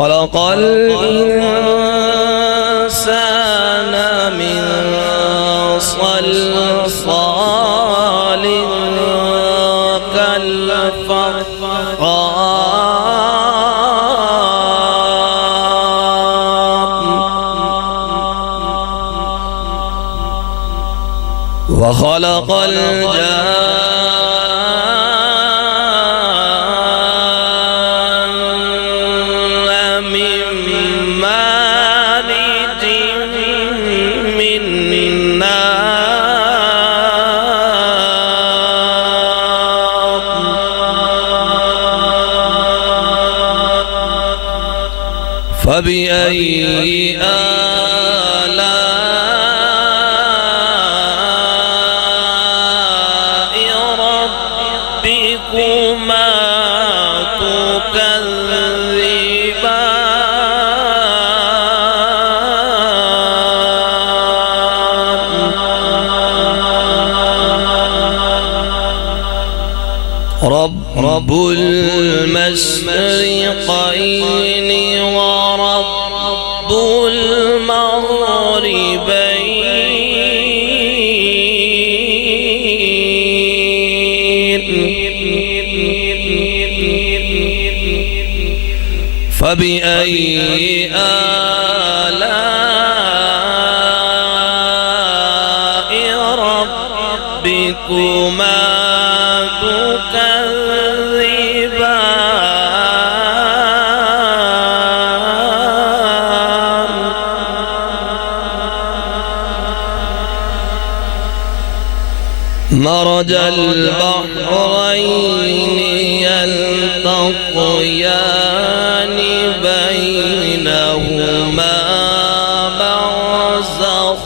خلق الإنسان من صلصال كالفخار وخلق الجان من مارج من نار فبأي رب المشرقين ورب المغربين فبأي آلاء ربكما مرج البحرين يلتقيان بينهما برزخ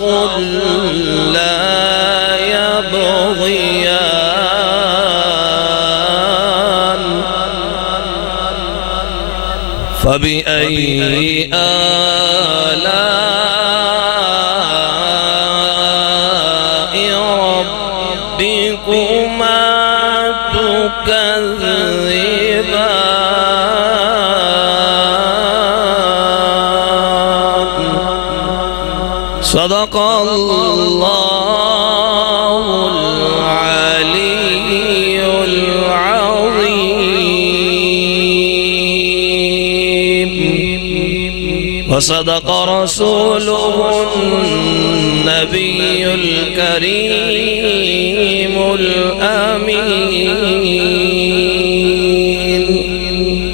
لا يبغيان فبأي ربكما تكذبان صدق الله العلي العظيم وصدق رسوله النبي الكريم الأمين